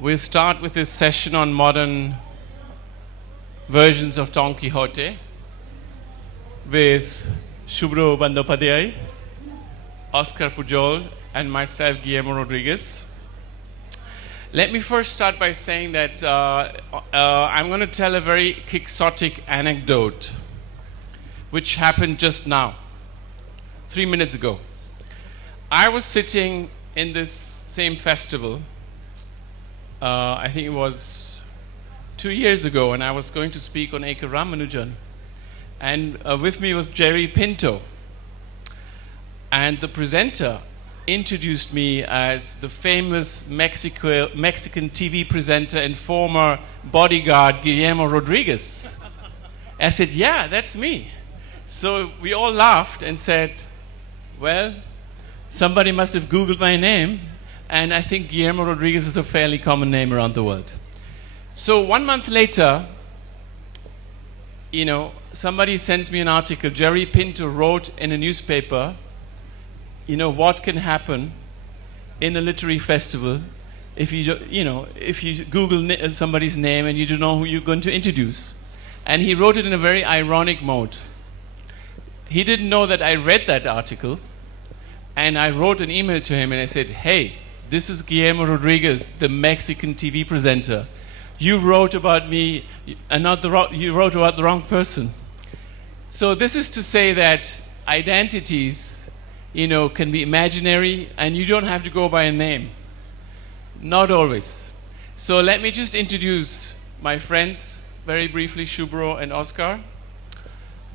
We'll start with this session on modern versions of Don Quixote with Subhro Bandopadhyay, Oscar Pujol, and myself, Guillermo Rodríguez. Let me first start by saying that I'm going to tell a very quixotic anecdote which happened just now, 3 minutes ago. I was sitting in this same festival, I think it was 2 years ago, and I was going to speak on A.K. Ramanujan. And with me was Jerry Pinto. And the presenter introduced me as the famous Mexican TV presenter and former bodyguard Guillermo Rodríguez. I said, yeah, that's me. So we all laughed and said, well, somebody must have Googled my name, and I think Guillermo Rodríguez is a fairly common name around the world. So 1 month later, somebody sends me an article. Jerry Pinto wrote in a newspaper, what can happen in a literary festival if you Google somebody's name and you don't know who you're going to introduce. And he wrote it in a very ironic mode. He didn't know that I read that article, and I wrote an email to him and I said, hey, this is Guillermo Rodríguez, the Mexican TV presenter. You wrote about me, and you wrote about the wrong person. So this is to say that identities, can be imaginary, and you don't have to go by a name. Not always. So let me just introduce my friends very briefly, Subhro and Oscar.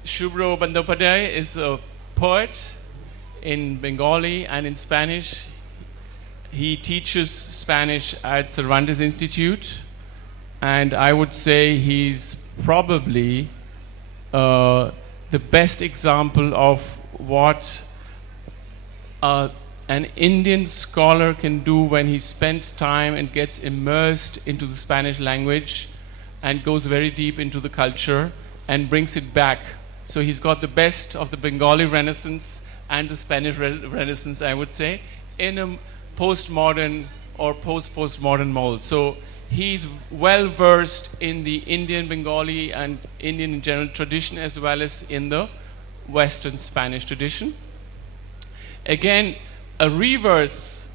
Subhro Bandopadhyay is a poet in Bengali and in Spanish. He teaches Spanish at Cervantes Institute, and I would say he's probably the best example of what an Indian scholar can do when he spends time and gets immersed into the Spanish language and goes very deep into the culture and brings it back. So he's got the best of the Bengali Renaissance and the Spanish Renaissance, I would say, in a postmodern or post-postmodern mold. So he's well versed in the Indian Bengali and Indian in general tradition, as well as in the Western Spanish tradition. Again, a reverse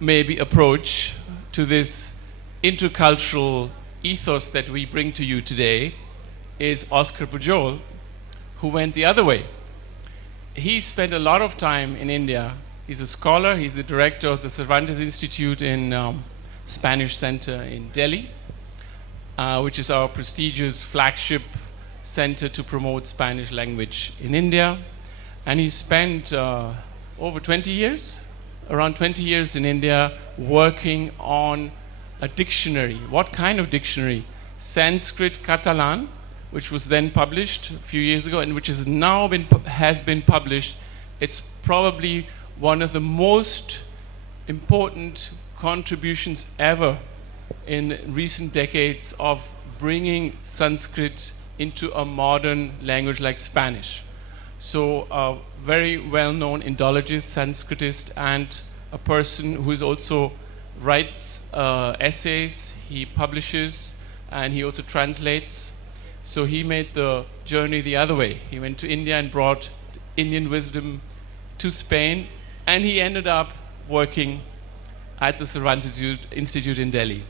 maybe approach to this intercultural ethos that we bring to you today is Oscar Pujol, who went the other way. He spent a lot of time in India. He's a scholar. He's the director of the Cervantes Institute in Spanish Center in Delhi, which is our prestigious flagship center to promote Spanish language in India. And he spent over 20 years, around 20 years in India, working on a dictionary. What kind of dictionary? Sanskrit Catalan, which was then published a few years ago and which has now has been published. It's probably one of the most important contributions ever in recent decades of bringing Sanskrit into a modern language like Spanish. So a very well-known Indologist, Sanskritist, and a person who is also writes essays, he publishes, and he also translates. So he made the journey the other way. He went to India and brought Indian wisdom to Spain, and he ended up working at the Cervantes Institute in Delhi.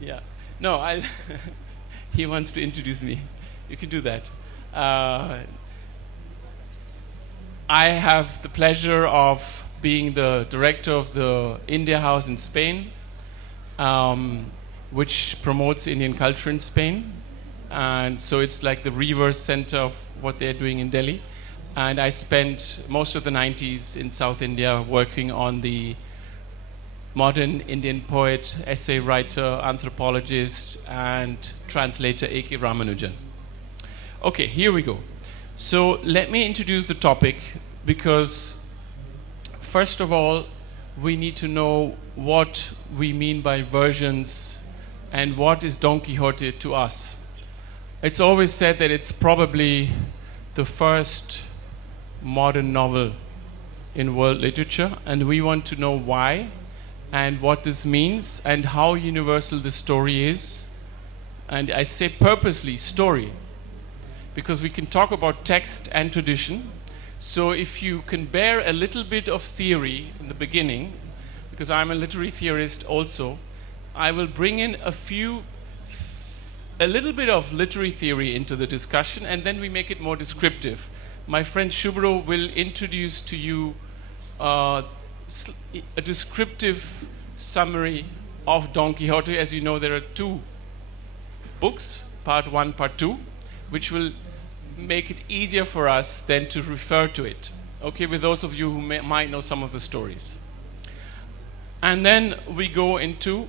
Yeah. No, he wants to introduce me. You can do that. I have the pleasure of being the director of the India House in Spain, which promotes Indian culture in Spain. And so it's like the reverse center of what they're doing in Delhi. And I spent most of the 90s in South India working on the modern Indian poet, essay writer, anthropologist, and translator A.K. Ramanujan. Okay, here we go. So let me introduce the topic, because first of all, we need to know what we mean by versions and what is Don Quixote to us. It's always said that it's probably the first modern novel in world literature, and we want to know why and what this means and how universal the story is. And I say purposely story, because we can talk about text and tradition. So if you can bear a little bit of theory in the beginning, because I'm a literary theorist also, I will bring in a little bit of literary theory into the discussion, and then we make it more descriptive. My friend Subhro will introduce to you a descriptive summary of Don Quixote. As you know, there are 2 books, part 1, part 2, which will make it easier for us then to refer to it. Okay, with those of you who might know some of the stories. And then we go into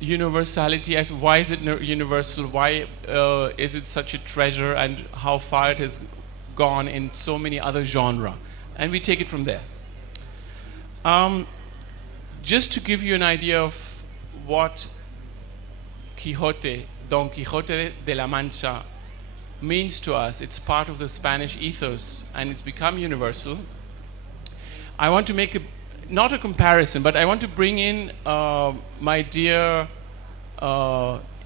universality, as why is it universal, why is it such a treasure, and how far it has gone in so many other genres. And we take it from there. Just to give you an idea of what Quixote, Don Quixote de la Mancha, means to us. It's part of the Spanish ethos, and it's become universal. I want to make not a comparison, but I want to bring in my dear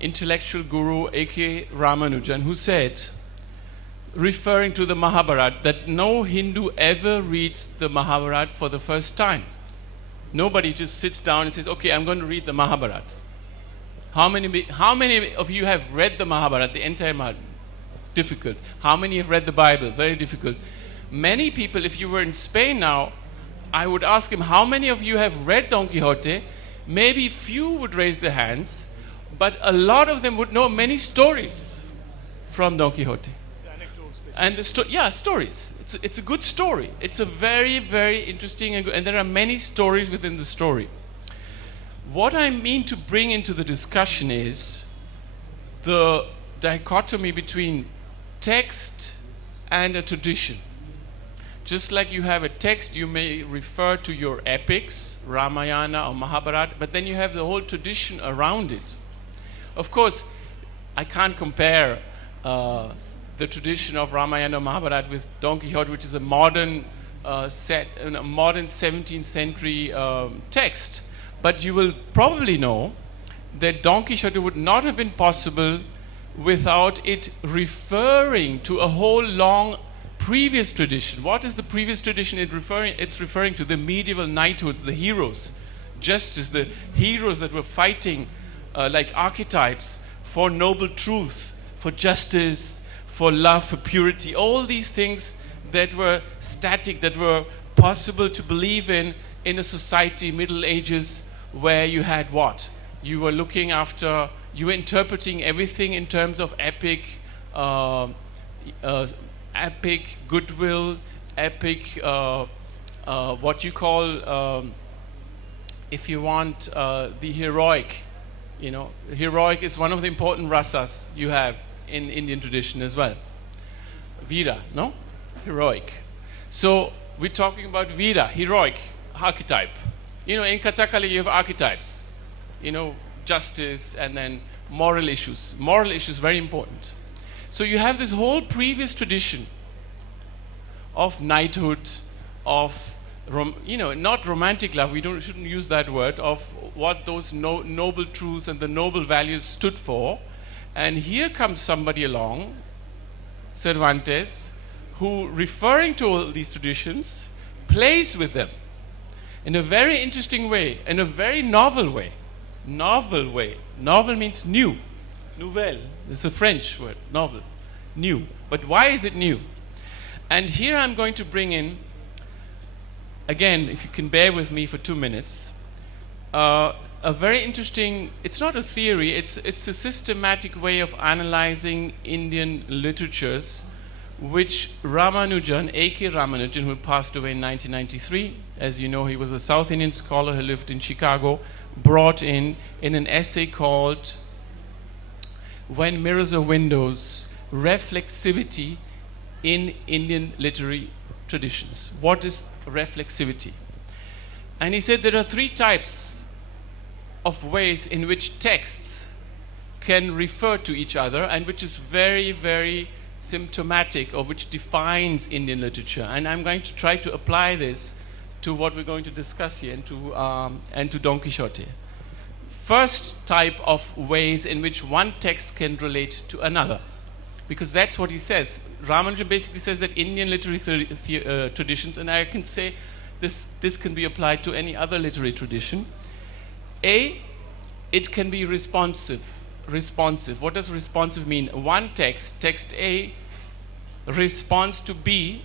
intellectual guru A.K. Ramanujan, who said, referring to the Mahabharata, that no Hindu ever reads the Mahabharata for the first time. Nobody just sits down and says, okay, I'm going to read the Mahabharata. How many of you have read the Mahabharata, the entire Mahabharata? Difficult. How many have read the Bible? Very difficult. Many people, if you were in Spain now, I would ask him, how many of you have read Don Quixote? Maybe few would raise their hands, but a lot of them would know many stories from Don Quixote. And the stories. It's a good story. It's a very, very interesting, and there are many stories within the story. What I mean to bring into the discussion is the dichotomy between text and a tradition. Just like you have a text, you may refer to your epics, Ramayana or Mahabharata, but then you have the whole tradition around it. Of course, I can't compare the tradition of Ramayana or Mahabharata with Don Quixote, which is a modern modern 17th century text. But you will probably know that Don Quixote would not have been possible without it referring to a whole long previous tradition. What is the previous tradition it's referring to? The medieval knighthoods, the heroes, justice, the heroes that were fighting like archetypes for noble truth, for justice, for love, for purity, all these things that were static, that were possible to believe in a society, Middle Ages, where you had what? You were looking after, you were interpreting everything in terms of epic, epic goodwill, epic, what you call, if you want, the heroic. You know, heroic is one of the important rasas you have in Indian tradition as well. Veera, no? Heroic. So we're talking about Veera, heroic archetype. You know, in Kathakali you have archetypes. You know, justice and then moral issues. Moral issues, very important. So you have this whole previous tradition of knighthood, of not romantic love, shouldn't use that word, of what those noble truths and the noble values stood for. And here comes somebody along, Cervantes, who, referring to all these traditions, plays with them in a very interesting way, in a very novel way. Novel way. Novel means new. Nouvelle. It's a French word, novel. New. But why is it new? And here I'm going to bring in, again, if you can bear with me for 2 minutes, a very interesting, it's not a theory, it's a systematic way of analyzing Indian literatures, which Ramanujan, A.K. Ramanujan, who passed away in 1993, as you know, he was a South Indian scholar who lived in Chicago, brought in an essay called When Mirrors Are Windows, Reflexivity in Indian Literary Traditions. What is reflexivity? And he said there are 3 types of ways in which texts can refer to each other, and which is very, very symptomatic, or which defines Indian literature. And I'm going to try to apply this to what we're going to discuss here and to Don Quixote. First type of ways in which one text can relate to another, because that's what he says. Ramanujan basically says that Indian literary traditions, and I can say this can be applied to any other literary tradition. A, it can be responsive. What does responsive mean? One text A, responds to B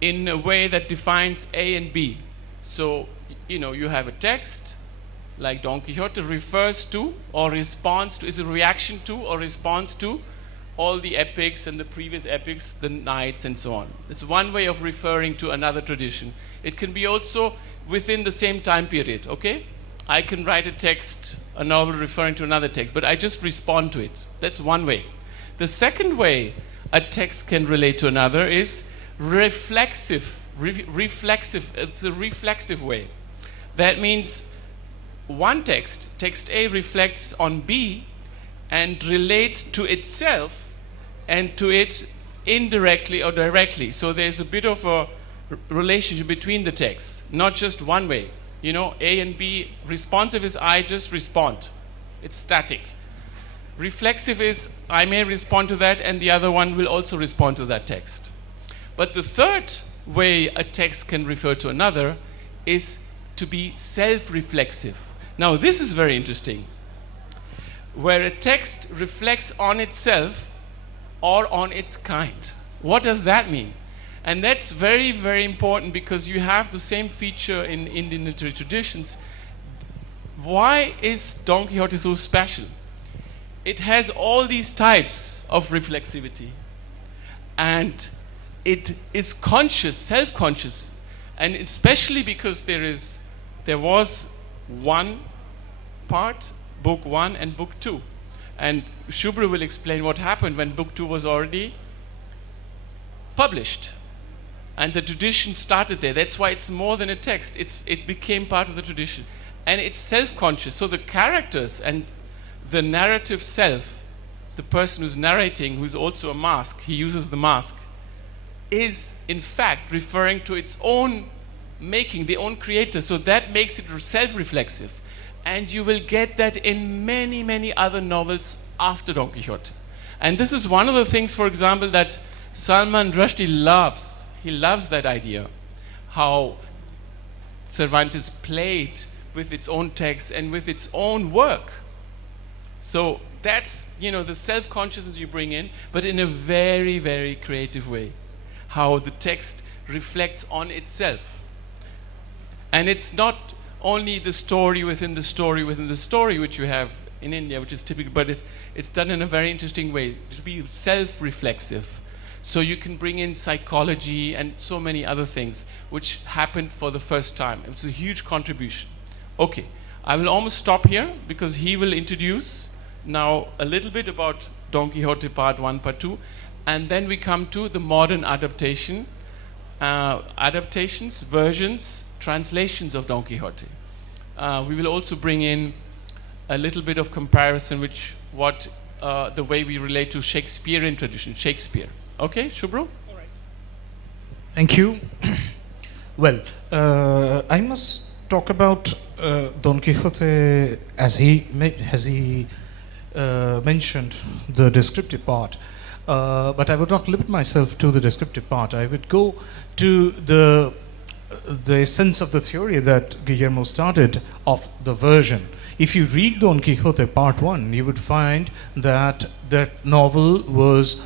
in a way that defines A and B. So, you have a text, like Don Quixote, refers to or responds to, is a reaction to or responds to all the epics and the previous epics, the knights and so on. It's one way of referring to another tradition. It can be also within the same time period, okay? I can write a text, a novel referring to another text, but I just respond to it. That's one way. The second way a text can relate to another is reflexive. It's a reflexive way. That means one text A, reflects on B and relates to itself and to it indirectly or directly. So there's a bit of a relationship between the texts, not just one way. A and B, responsive is I just respond. It's static. Reflexive is I may respond to that and the other one will also respond to that text. But the third way a text can refer to another is to be self-reflexive. Now this is very interesting, where a text reflects on itself or on its kind. What does that mean? And that's very, very important, because you have the same feature in Indian literary traditions. Why is Don Quixote so special? It has all these types of reflexivity, and it is conscious, self-conscious, and especially because there was one part, book 1 and book 2, and Subhro will explain what happened when book 2 was already published, and the tradition started there. That's why it's more than a text. It became part of the tradition, and it's self-conscious. So the characters and the narrative self, the person who's narrating, who's also a mask, he uses the mask, is in fact referring to its own making, the own creator. So that makes it self-reflexive. And you will get that in many, many other novels after Don Quixote. And this is one of the things, for example, that Salman Rushdie loves. He loves that idea, how Cervantes played with its own text and with its own work. So that's, the self-consciousness you bring in, but in a very, very creative way. How the text reflects on itself. And it's not only the story within the story within the story, which you have in India, which is typical, but it's done in a very interesting way to be self-reflexive. So you can bring in psychology and so many other things which happened for the first time. It was a huge contribution. Okay, I will almost stop here because he will introduce now a little bit about Don Quixote Part 1, Part 2, and then we come to the modern adaptations, versions, translations of Don Quixote. We will also bring in a little bit of comparison the way we relate to Shakespearean tradition, Shakespeare. Okay, Subhro? All right. Thank you. Well, I must talk about Don Quixote as he mentioned the descriptive part. But I would not limit myself to the descriptive part. I would go to the essence of the theory that Guillermo started of the version. If you read Don Quixote Part 1, you would find that that novel was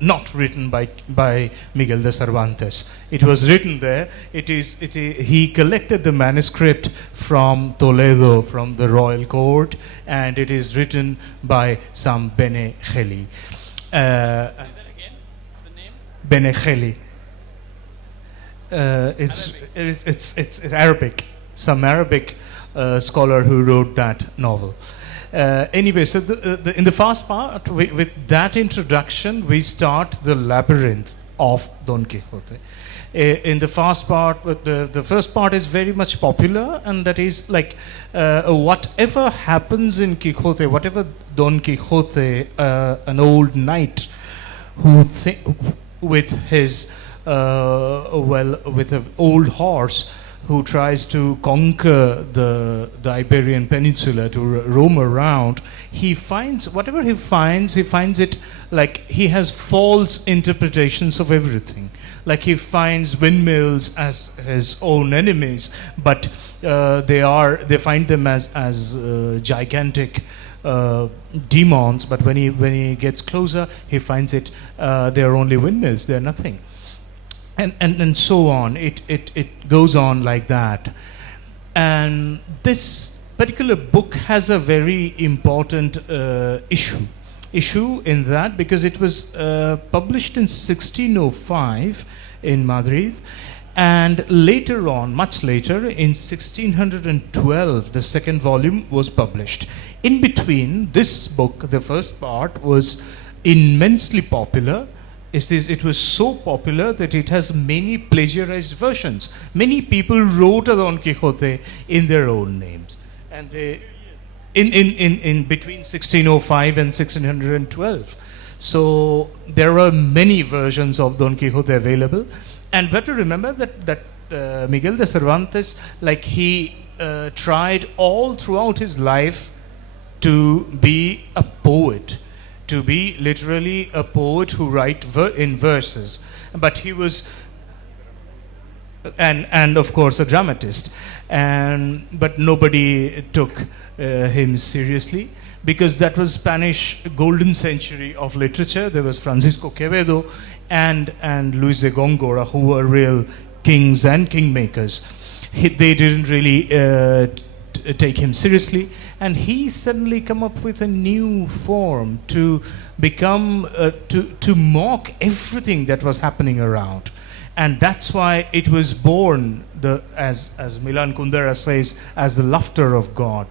not written by Miguel de Cervantes. It was written there. He collected the manuscript from Toledo, from the royal court, and it is written by some Bene Gelli. Say that again, the name? Bene Gelli. It's Arabic. Some Arabic scholar who wrote that novel. Anyway, so in the first part, with that introduction, we start the labyrinth of Don Quixote. In the first part, the first part is very much popular, and that is like whatever happens in Quixote, whatever Don Quixote, an old knight with his with an old horse who tries to conquer the Iberian Peninsula, to roam around, he finds, whatever he finds it like he has false interpretations of everything. Like he finds windmills as his own enemies, but they find them as gigantic demons. But when he gets closer, he finds it they are only windmills. They are nothing. And so on. It goes on like that. And this particular book has a very important issue in that, because it was published in 1605 in Madrid, and later on, much later, in 1612, the second volume was published. In between, this book, the first part, was immensely popular. It was so popular that it has many plagiarized versions. Many people wrote a Don Quixote in their own names, and they in between 1605 and 1612. So there are many versions of Don Quixote available, and better remember that Miguel de Cervantes, like he tried all throughout his life to be a poet, to be literally a poet who write in verses, but he was, and of course a dramatist, but nobody took him seriously, because that was Spanish golden century of literature. There was Francisco Quevedo and Luis de Góngora, who were real kings and kingmakers. They didn't really take him seriously, and he suddenly come up with a new form to become to mock everything that was happening around. And that's why it was born, as Milan Kundera says, as the laughter of God.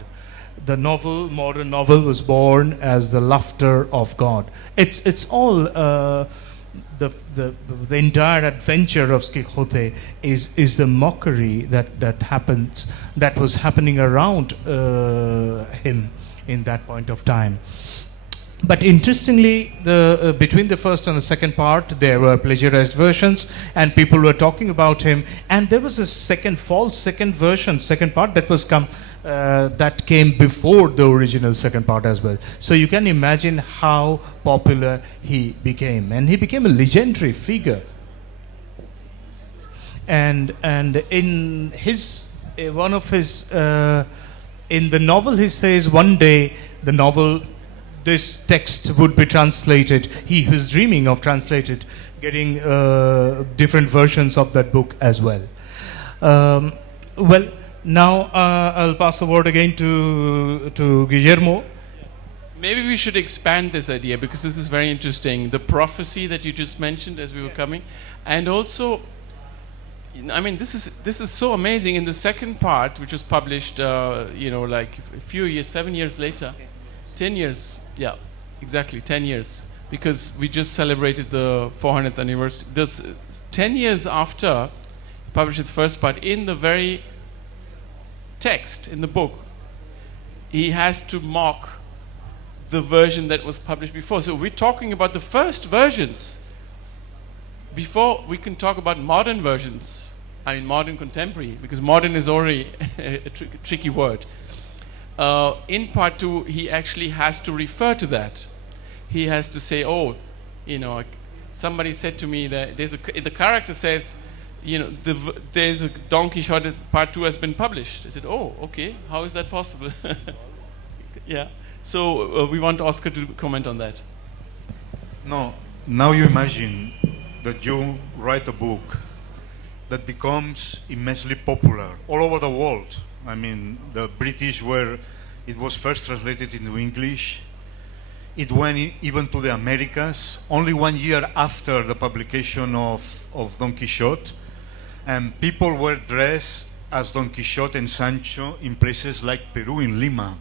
The modern novel was born as the laughter of God. It's all the entire adventure of Quixote is a mockery that was happening around him in that point of time. But interestingly, between the first and the second part, there were plagiarized versions, and people were talking about him. And there was a second part that came before the original second part as well. So you can imagine how popular he became, and he became a legendary figure. And in one of his in the novel, he says one day this text would be translated. He was dreaming of getting different versions of that book as well. Now I'll pass the word again to Guillermo. Maybe we should expand this idea, because this is very interesting. The prophecy that you just mentioned as we were coming, and also, I mean, this is so amazing. In the second part, which was published, like a few years, 7 years later, 10 years. Yeah, exactly, 10 years, because we just celebrated the 400th anniversary. This 10 years after he published the first part, in the very text in the book, he has to mock the version that was published before. So we're talking about the first versions before we can talk about modern versions. I mean, modern contemporary, because modern is already a tricky word. In part two, he actually has to refer to that. He has to say, somebody said to me that the character says, there's a Don Quixote part 2 has been published. I said, oh, okay, how is that possible? Yeah. So we want Oscar to comment on that. No, now you imagine that you write a book that becomes immensely popular all over the world. I mean, the British, where it was first translated into English, it went even to the Americas, only 1 year after the publication of Don Quixote, and people were dressed as Don Quixote and Sancho in places like Peru, in Lima,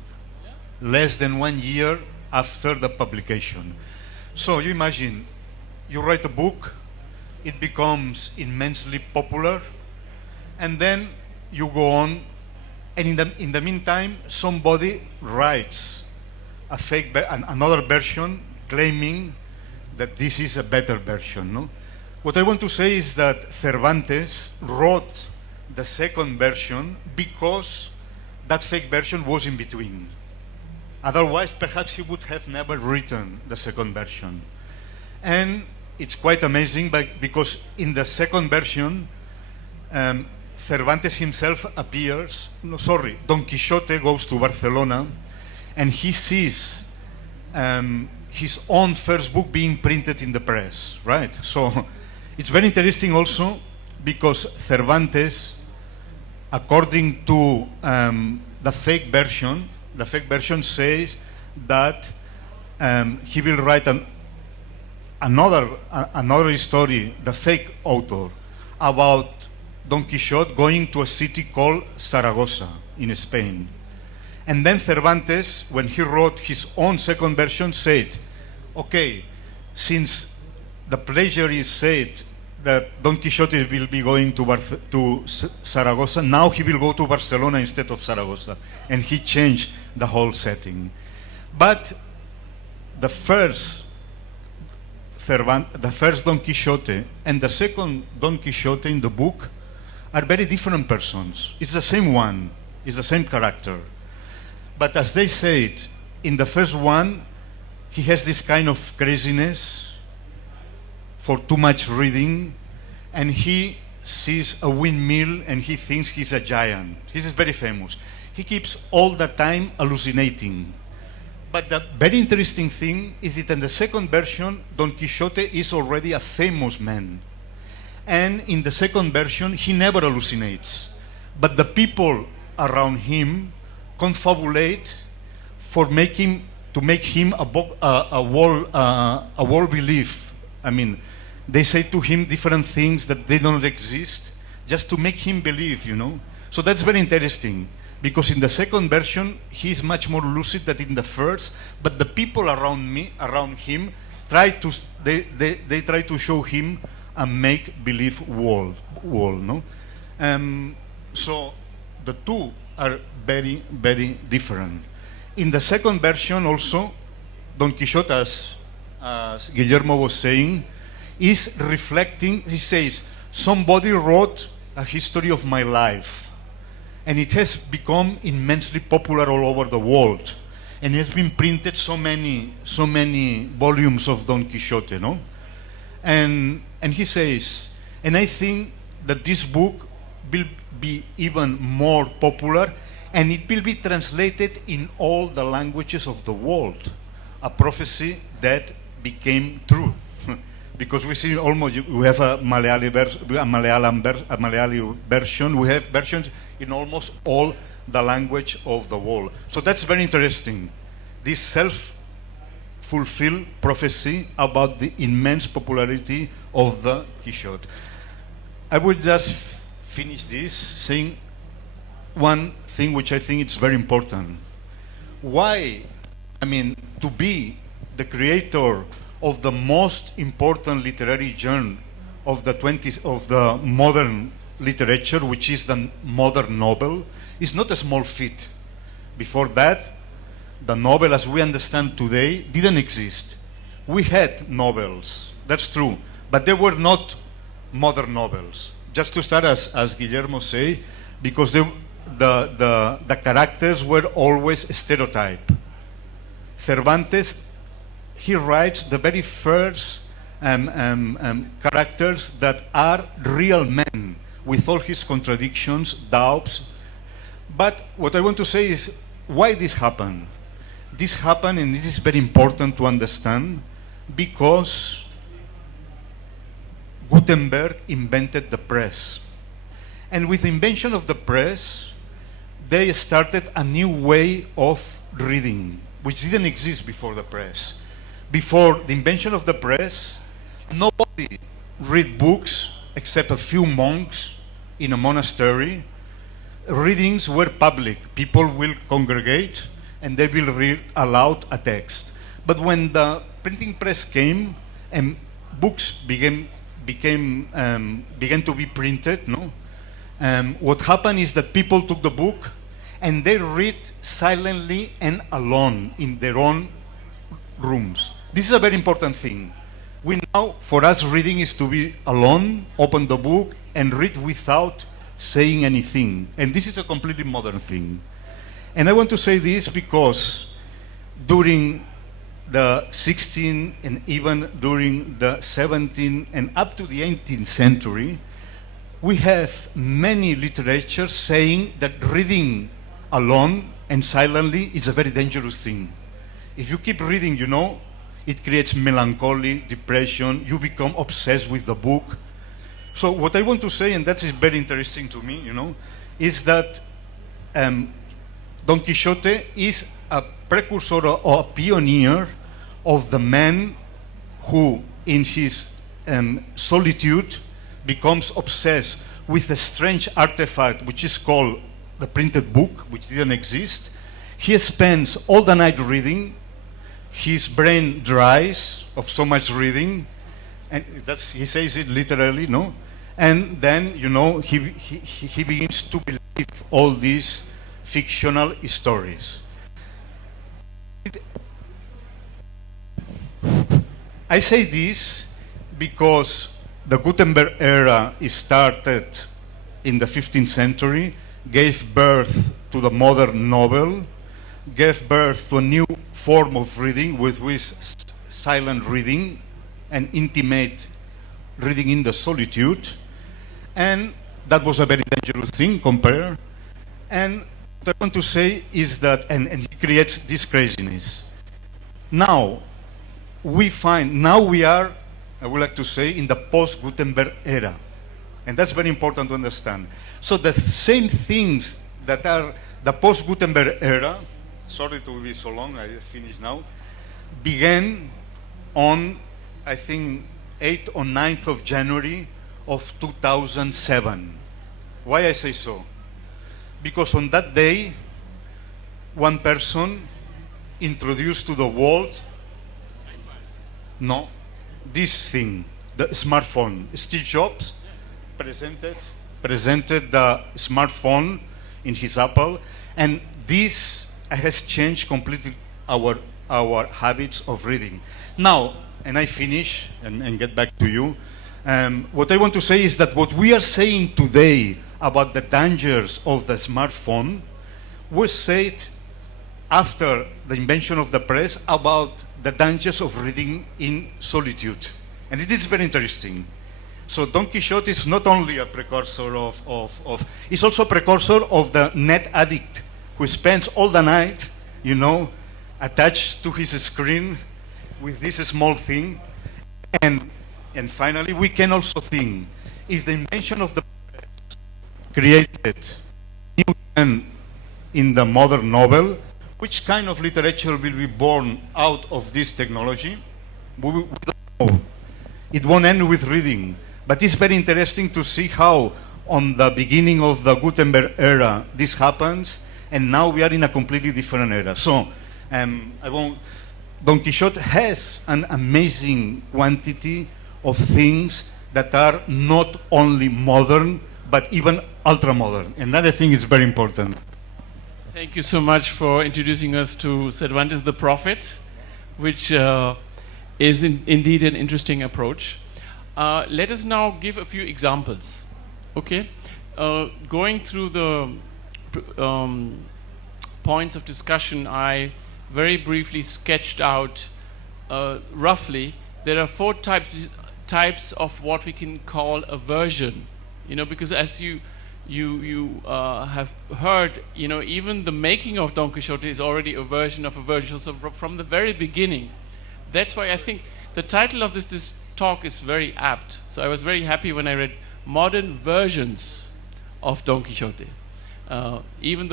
less than 1 year after the publication. So you imagine, you write a book, it becomes immensely popular, and then you go on, and in the meantime, somebody writes another version, claiming that this is a better version. No? What I want to say is that Cervantes wrote the second version because that fake version was in between. Otherwise, perhaps he would have never written the second version. And it's quite amazing because in the second version, Cervantes himself appears, Don Quixote goes to Barcelona and he sees his own first book being printed in the press, right? So it's very interesting also because Cervantes, according to the fake version says that he will write another story, the fake author, about Don Quixote going to a city called Saragossa in Spain. And then Cervantes, when he wrote his own second version, said, okay, since the plagiarist said that Don Quixote will be going to Saragossa, now he will go to Barcelona instead of Saragossa. And he changed the whole setting. But the first Don Quixote and the second Don Quixote in the book are very different persons. It's the same one, it's the same character. But as they said, in the first one, he has this kind of craziness for too much reading, and he sees a windmill and he thinks he's a giant. He is very famous. He keeps all the time hallucinating. But the very interesting thing is that in the second version, Don Quixote is already a famous man. And in the second version, he never hallucinates. But the people around him confabulate to make him a world belief. I mean, they say to him different things that they don't exist, just to make him believe, you know. So that's very interesting, because in the second version, he is much more lucid than in the first, but the people around him try to show him a make-believe world, no? So the two are very, very different. In the second version also, Don Quixote, as Guillermo was saying, is reflecting, he says, somebody wrote a history of my life, and it has become immensely popular all over the world, and it has been printed so many volumes of Don Quixote, no? And he says, and I think that this book will be even more popular, and it will be translated in all the languages of the world, a prophecy that became true. Because we see we have a Malayali version, we have versions in almost all the language of the world. So that's very interesting, this self-fulfilled prophecy about the immense popularity of the Quixote. I would just finish this saying one thing which I think is very important. Why, to be the creator of the most important literary genre of the modern literature, which is the modern novel, is not a small feat. Before that, the novel as we understand today didn't exist. We had novels, that's true, but they were not modern novels. Just to start, as Guillermo said, because the characters were always stereotyped. Cervantes, he writes the very first characters that are real men, with all his contradictions, doubts. But what I want to say is why this happened. This happened, and it is very important to understand, because Gutenberg invented the press. And with the invention of the press, they started a new way of reading, which didn't exist before the press. Before the invention of the press, nobody read books except a few monks in a monastery. Readings were public. People will congregate and they will read aloud a text. But when the printing press came and books began to be printed, what happened is that people took the book and they read silently and alone in their own rooms. This is a very important thing. For us, reading is to be alone, open the book, and read without saying anything. And this is a completely modern thing. And I want to say this because during the 16th and even during the 17th and up to the 18th century, we have many literature saying that reading alone and silently is a very dangerous thing. If you keep reading, you know, it creates melancholy, depression, you become obsessed with the book. So what I want to say, and that is very interesting to me, you know, is that Don Quixote is a precursor or a pioneer of the man who, in his solitude, becomes obsessed with a strange artifact which is called the printed book, which didn't exist. He spends all the night reading. His brain dries of so much reading, and he says it literally, no? And then, you know, he begins to believe all these fictional stories. I say this because the Gutenberg era started in the 15th century, gave birth to the modern novel, gave birth to a new form of reading with silent reading and intimate reading in the solitude. And that was a very dangerous thing compared. And what I want to say is that, and he creates this craziness. Now we are, I would like to say, in the post-Gutenberg era. And that's very important to understand. So the same things that are the post-Gutenberg era, sorry to be so long, I finish now, began on, I think, 8th or 9th of January of 2007. Why I say so? Because on that day, one person introduced to the world, this thing, the smartphone. Steve Jobs presented the smartphone in his Apple, and this has changed completely our habits of reading. Now, and I finish and get back to you. What I want to say is that what we are saying today about the dangers of the smartphone was said after the invention of the press about the dangers of reading in solitude. And it is very interesting. So Don Quixote is not only a precursor he's also a precursor of the net addict who spends all the night, you know, attached to his screen with this small thing. And finally, we can also think, if the invention of the press created new trend in the modern novel, which kind of literature will be born out of this technology? We don't know. It won't end with reading. But it's very interesting to see how, on the beginning of the Gutenberg era, this happens, and now we are in a completely different era. So, Don Quixote has an amazing quantity of things that are not only modern, but even ultra-modern. And that, I think, is very important. Thank you so much for introducing us to Cervantes the Prophet, which is indeed an interesting approach. Let us now give a few examples. Okay, going through the points of discussion, I very briefly sketched out roughly. There are four types of what we can call a version. You know, because as you have heard, you know, even the making of Don Quixote is already a version of a version. So from the very beginning, that's why I think the title of this talk is very apt. So I was very happy when I read modern versions of Don Quixote. Even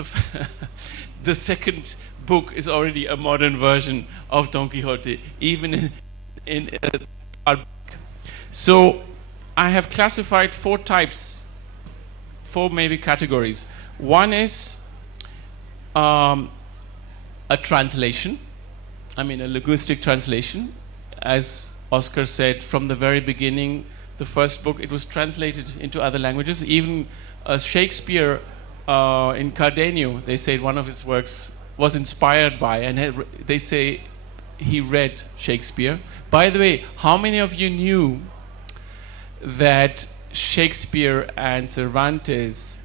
the second book is already a modern version of Don Quixote, even in our book. So I have classified four maybe categories. One is a translation, a linguistic translation. As Oscar said, from the very beginning, the first book, it was translated into other languages. Even Shakespeare in Cardenio, they say one of his works was inspired by, and they say he read Shakespeare. By the way, how many of you knew that Shakespeare and Cervantes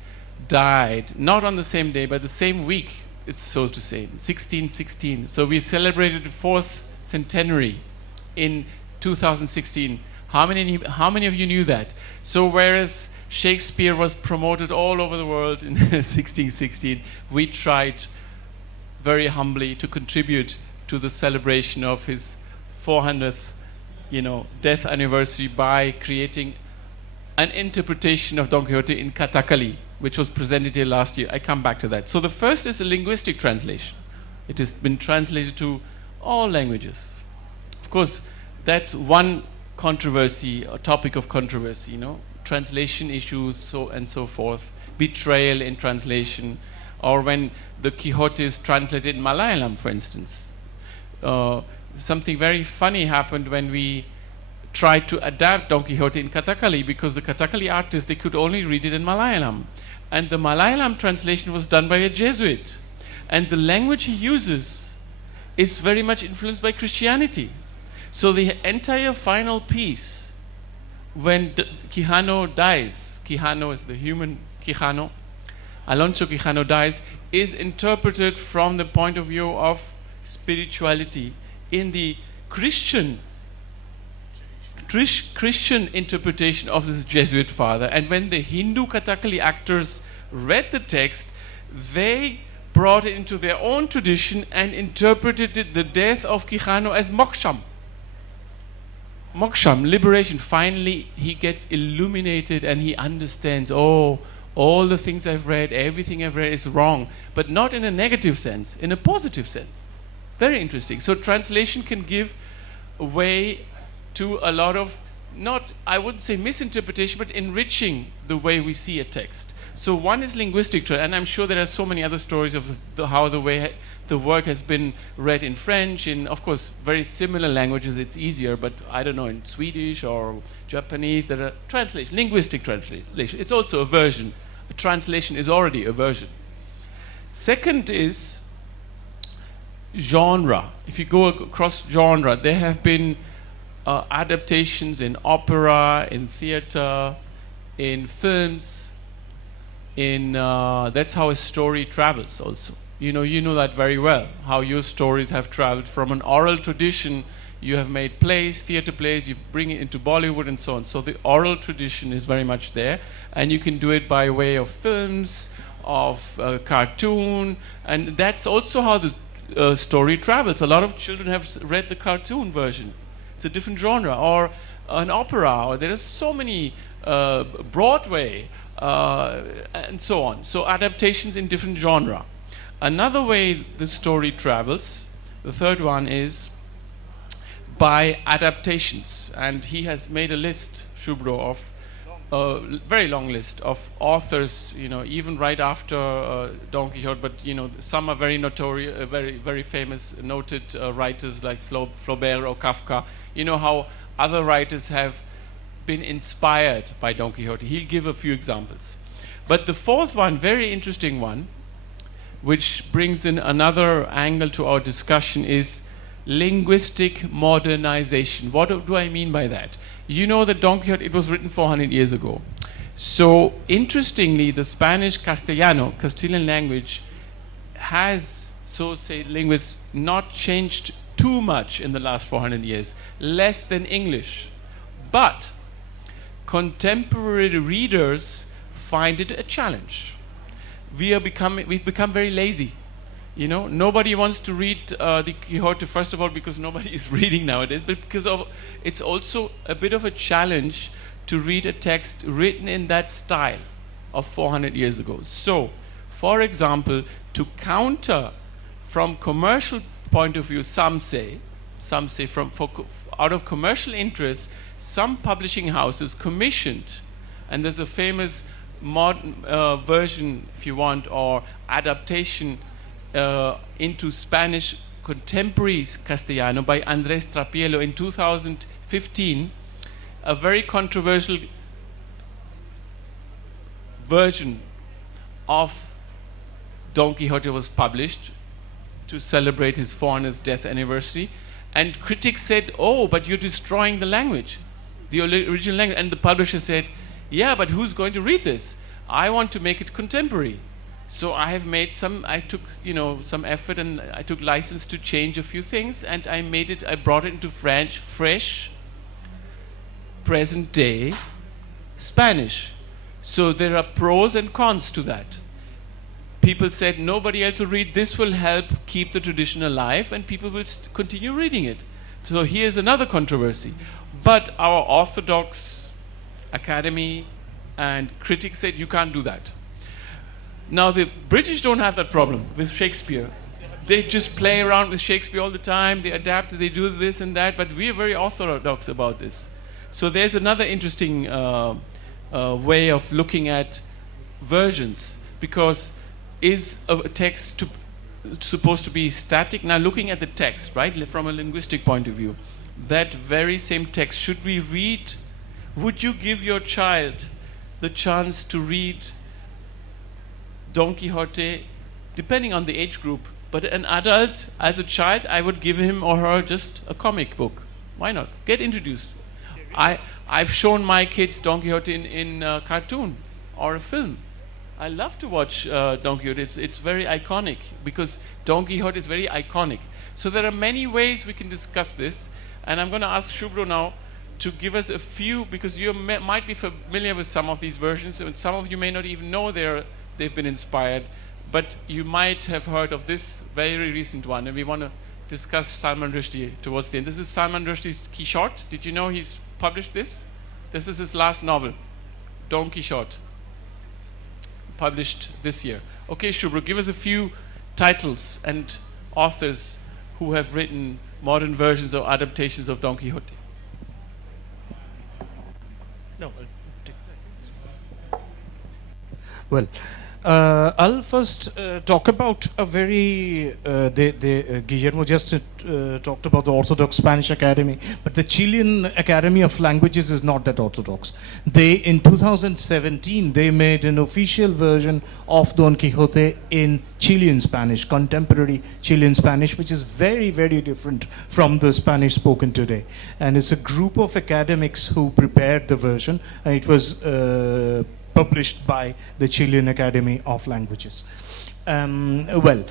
died not on the same day but the same week, it's so to say, 1616. So we celebrated the 4th centenary in 2016. How many of you knew that? So whereas Shakespeare was promoted all over the world in 1616, we tried very humbly to contribute to the celebration of his 400th, death anniversary by creating an interpretation of Don Quixote in Katakali, which was presented here last year. I come back to that. So the first is a linguistic translation. It has been translated to all languages. Of course, that's one controversy, a topic of controversy, translation issues, so and so forth, betrayal in translation, or when the Quixote is translated in Malayalam, for instance. Something very funny happened when we tried to adapt Don Quixote in Kathakali, because the Kathakali artists, they could only read it in Malayalam. And the Malayalam translation was done by a Jesuit. And the language he uses is very much influenced by Christianity. So the entire final piece, when Quijano dies, Quijano is the human Quijano, Alonso Quijano dies, is interpreted from the point of view of spirituality in the Christian interpretation of this Jesuit father. And when the Hindu Kathakali actors read the text, they brought it into their own tradition and interpreted the death of Quijano as moksham. Moksham, liberation. Finally, he gets illuminated and he understands, oh, all the things I've read, everything I've read is wrong. But not in a negative sense, in a positive sense. Very interesting. So translation can give way to a lot of, not, I wouldn't say misinterpretation, but enriching the way we see a text. So one is linguistic, and I'm sure there are so many other stories of how the way the work has been read in French, in, of course, very similar languages, it's easier, but I don't know, in Swedish or Japanese, there are translation, linguistic translation. It's also a version. A translation is already a version. Second is genre. If you go across genre, there have been adaptations in opera, in theater, in films, in that's how a story travels also. You know that very well, how your stories have traveled from an oral tradition. You have made plays, theater plays, you bring it into Bollywood and so on. So the oral tradition is very much there, and you can do it by way of films, of cartoon, and that's also how the story travels. A lot of children have read the cartoon version. It's a different genre, or an opera, or there are so many Broadway, and so on. So adaptations in different genre. Another way the story travels, the third one, is by adaptations. And he has made a list, Subhro, of a very long list of authors, even right after Don Quixote, but some are very notorious, very famous, noted writers like Flaubert or Kafka. You know how other writers have been inspired by Don Quixote. He'll give a few examples. But the fourth one, very interesting one, which brings in another angle to our discussion, is linguistic modernization. What do I mean by that? You know that Don Quixote, it was written 400 years ago. So interestingly, the Spanish Castilian language has, so say linguists, not changed too much in the last 400 years, less than English. But contemporary readers find it a challenge. We've become very lazy. Nobody wants to read the Quixote, first of all, because nobody is reading nowadays, but because it's also a bit of a challenge to read a text written in that style of 400 years ago. So, for example, to counter from commercial point of view, some say out of commercial interest, some publishing houses commissioned, and there's a famous modern version, if you want, or adaptation into Spanish contemporary Castellano by Andrés Trapiello in 2015, a very controversial version of Don Quixote was published to celebrate his 400th death anniversary, and critics said, oh, but you're destroying the language, the original language. And the publisher said, yeah, but who's going to read this? I want to make it contemporary. So I have made I took, some effort, and I took license to change a few things, and I brought it into fresh, present day Spanish. So there are pros and cons to that. People said nobody else will read, this will help keep the tradition alive, and people will continue reading it. So here's another controversy. But our Orthodox Academy and critics said you can't do that. Now the British don't have that problem with Shakespeare. They just play around with Shakespeare all the time, they adapt, they do this and that, but we are very orthodox about this. So there's another interesting way of looking at versions, because is a text supposed to be static? Now looking at the text, right, from a linguistic point of view, that very same text, should we read, would you give your child the chance to read Don Quixote, depending on the age group, but an adult, as a child, I would give him or her just a comic book. Why not? Get introduced. I've shown my kids Don Quixote in a cartoon or a film. I love to watch Don Quixote. It's very iconic, because Don Quixote is very iconic. So there are many ways we can discuss this, and I'm going to ask Subhro now to give us a few, because you might be familiar with some of these versions, and some of you may not even know they've been inspired, but you might have heard of this very recent one, and we want to discuss Salman Rushdie towards the end. This is Salman Rushdie's Quixote. Did you know he's published this? This is his last novel, Don Quixote, published this year. Okay, Subhro, give us a few titles and authors who have written modern versions or adaptations of Don Quixote. No, well, I'll first talk about a very, Guillermo just talked about the Orthodox Spanish Academy, but the Chilean Academy of Languages is not that orthodox. In 2017, they made an official version of Don Quixote in Chilean Spanish, contemporary Chilean Spanish, which is very, very different from the Spanish spoken today. And it's a group of academics who prepared the version, and it was published by the Chilean Academy of Languages. Well,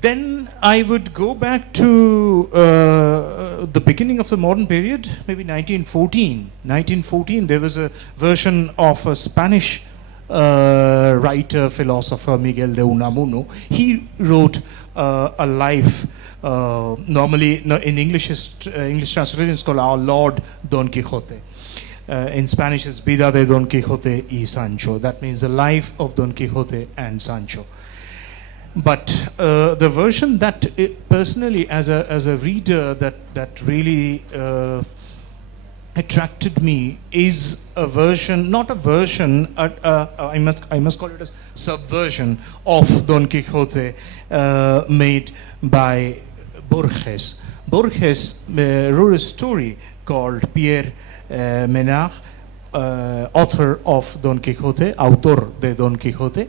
then I would go back to the beginning of the modern period, maybe 1914. 1914, there was a version of a Spanish writer, philosopher, Miguel de Unamuno. He wrote a life, normally in English translation it's called Our Lord Don Quixote. In Spanish, it's Vida de Don Quixote y Sancho. That means the life of Don Quixote and Sancho. But the version that personally, as a reader, that really attracted me is a version, not a version. I must call it a subversion of Don Quixote, made by Borges. Borges wrote a story called Pierre Menard, author of Don Quixote, autor de Don Quixote.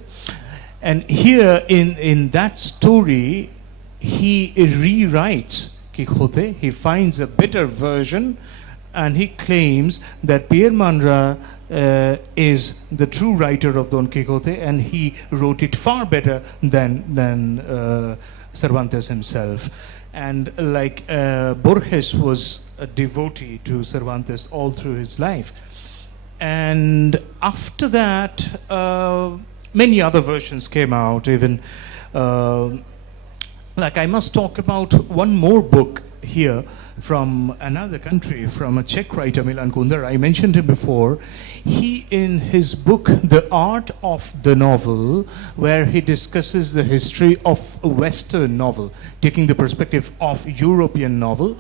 And here in that story, he rewrites Quixote, he finds a better version, and he claims that Pierre Menard is the true writer of Don Quixote, and he wrote it far better than Cervantes himself. And like Borges was a devotee to Cervantes all through his life. And after that, many other versions came out, even like I must talk about one more book here from another country, from a Czech writer, Milan Kundera. I mentioned him before. He, in his book, The Art of the Novel, where he discusses the history of a Western novel, taking the perspective of European novel,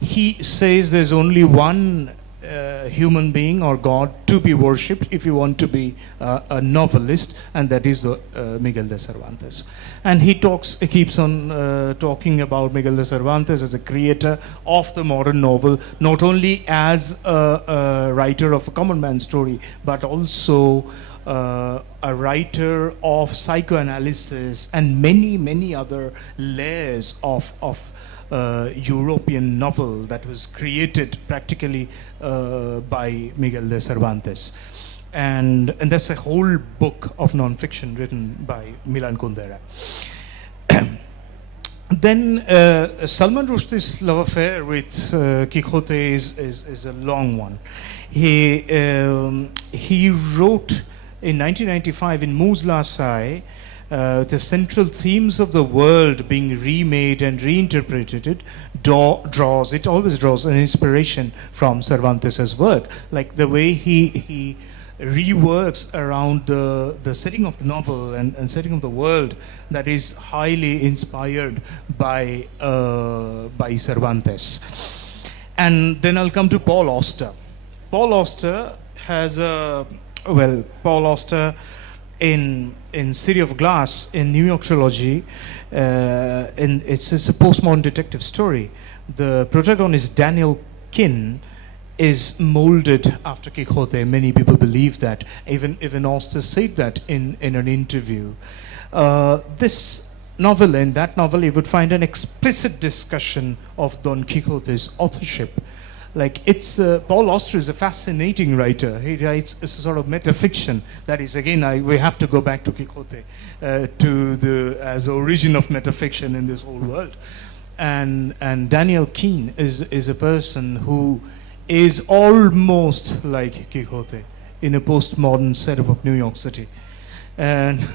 he says there's only one human being or God to be worshipped if you want to be a novelist, and that is Miguel de Cervantes. And he keeps on talking about Miguel de Cervantes as a creator of the modern novel, not only as a writer of a common man's story, but also a writer of psychoanalysis and many other layers of European novel that was created practically by Miguel de Cervantes. and that's a whole book of non-fiction written by Milan Kundera. Then Salman Rushdie's love affair with Quixote is a long one. He wrote in 1995 in Moose La Sai the central themes of the world being remade and reinterpreted. It always draws an inspiration from Cervantes' work, like the way he reworks around the setting of the novel and setting of the world that is highly inspired by Cervantes. And then I'll come to Paul Auster. Paul Auster has Paul Auster in City of Glass in New York trilogy, and it's a postmodern detective story. The protagonist Daniel Kin is molded after Quixote. Many people believe that. Even Auster said that in an interview. This novel, in that novel, you would find an explicit discussion of Don Quixote's authorship. Like Paul Auster is a fascinating writer. He writes a sort of metafiction. That is, again, we have to go back to Quixote as origin of metafiction in this whole world. And Daniel Keene is a person who is almost like Quixote in a postmodern setup of New York City. And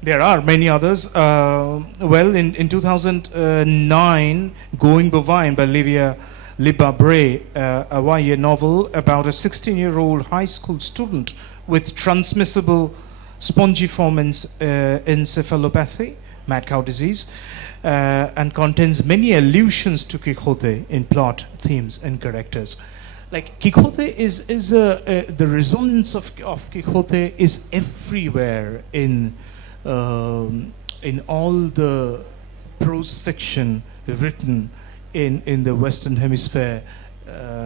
there are many others. In 2009, Going Bovine by Livia Libabre, a YA novel about a 16-year-old high school student with transmissible spongiform encephalopathy, mad cow disease, and contains many allusions to Quixote in plot, themes, and characters. Like Quixote the resonance of Quixote is everywhere in all the prose fiction written in the Western Hemisphere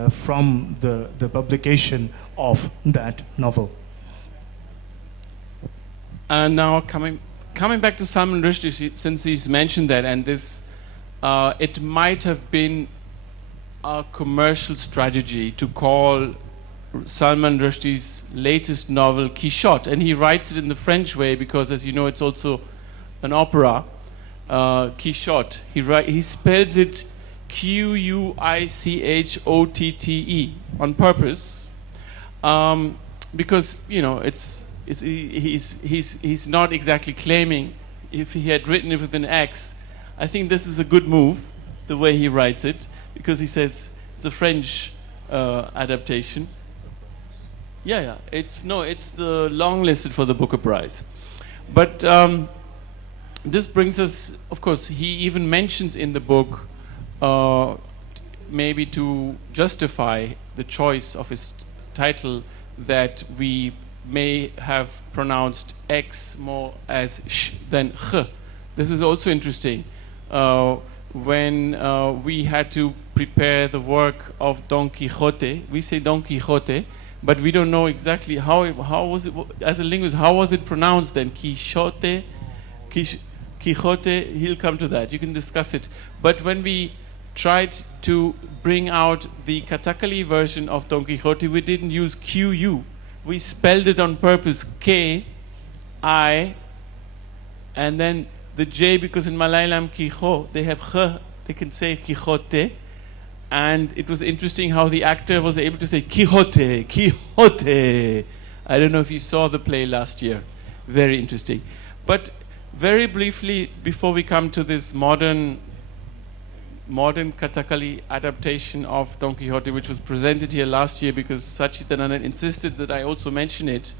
from the publication of that novel. And now coming back to Salman Rushdie, since he's mentioned that, and this, it might have been a commercial strategy to call Salman Rushdie's latest novel Quixote, and he writes it in the French way because, as you know, it's also an opera. Quixote. He spells it Quichotte on purpose, because he's not exactly claiming. If he had written it with an X, I think this is a good move, the way he writes it, because he says it's a French adaptation. Yeah. It's the long listed for the Booker Prize. But this brings us, of course, he even mentions in the book, maybe to justify the choice of his title, that we may have pronounced X more as sh than ch. This is also interesting. When we had to prepare the work of Don Quixote, we say Don Quixote, but we don't know exactly how was it, as a linguist, how was it pronounced then? Quixote, Quixote, he'll come to that. You can discuss it. But when we tried to bring out the Kathakali version of Don Quixote, we didn't use QU. We spelled it on purpose, K-I, and then the J, because in Malayalam, Quijo, they have Ch, they can say Quixote. And it was interesting how the actor was able to say Quixote, Quixote. I don't know if you saw the play last year. Very interesting. But very briefly, before we come to this modern Kathakali adaptation of Don Quixote, which was presented here last year because Sachidanand insisted that I also mention it.